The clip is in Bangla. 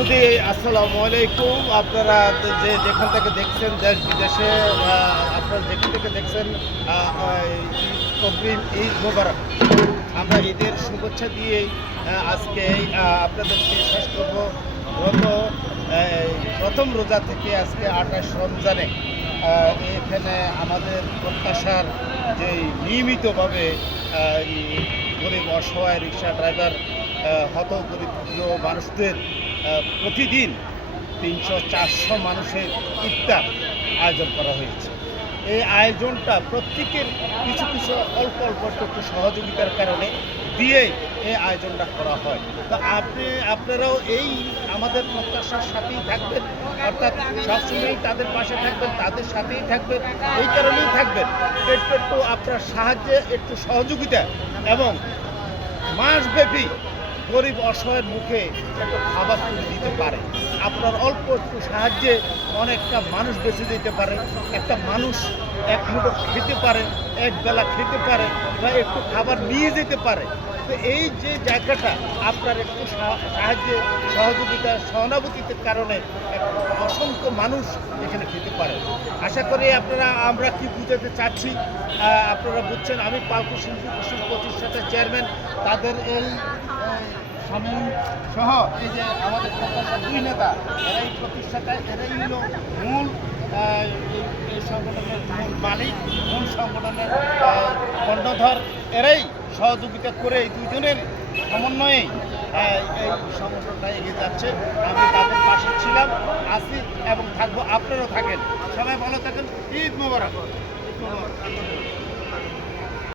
আসসালামু আলাইকুম। আপনারা যে যেখান থেকে দেখছেন দেশ বিদেশে আপনারা যেখান থেকে দেখছেন অগ্রিম ঈদ মোবারক। আমরা ঈদের শুভেচ্ছা দিয়েই আজকে আপনাদেরকে শেষ করব। গত প্রথম রোজা থেকে আজকে আঠাশ রমজানে এখানে আমাদের প্রত্যাশার যে নিয়মিতভাবে গরিব অসহায় রিক্সা ড্রাইভার হত দরিদ্র মানুষদের প্রতিদিন তিনশো চারশো মানুষের ইফতার আয়োজন করা হয়েছে। এই আয়োজনটা প্রত্যেকের কিছু কিছু অল্প অল্প একটু সহযোগিতার কারণে দিয়ে এই আয়োজনটা করা হয়। তো আপনি, আপনারাও এই আমাদের প্রত্যাশার সাথেই থাকবেন, অর্থাৎ সবসময়ই তাদের পাশে থাকবেন, তাদের সাথেই থাকবেন, এই কারণেই থাকবেন। একটু একটু আপনার সাহায্যে, একটু সহযোগিতা এবং মাসব্যাপী গরিব অসহায়ের মুখে একটা খাবার তুলে দিতে পারে। আপনার অল্প একটু সাহায্যে অনেকটা মানুষ বেঁচে দিতে পারে। একটা মানুষ এক মুঠো খেতে পারে, এক বেলা খেতে পারে বা একটু খাবার নিয়ে যেতে পারে। তো এই যে জায়গাটা আপনার একটু সাহায্যে, সহযোগিতা, সহানুভূতির কারণে অসংখ্য মানুষ এখানে খেতে পারে। আশা করি আপনারা, আমরা কি বুঝাতে চাচ্ছি আপনারা বুঝছেন, আমি পালকু শিল্পী কৃষি প্রতিষ্ঠাতা চেয়ারম্যান, তাদের এই স্বামী সহ এই যে আমাদের দুই নেতা এরা এই প্রতিষ্ঠাতা, এরাই হলো মূল এই সংগঠনের মূল মালিক, মূল সংগঠনের কর্ণধর, এরাই সহযোগিতা করে এই দুজনের সমন্বয়ে আহ, এই সমস্যাটা এগিয়ে যাচ্ছে। আমি তাদের পাশে ছিলাম আছি এবং থাকব আপনারাও থাকেন। সবাই ভালো থাকেন। ঈদ মোবারক।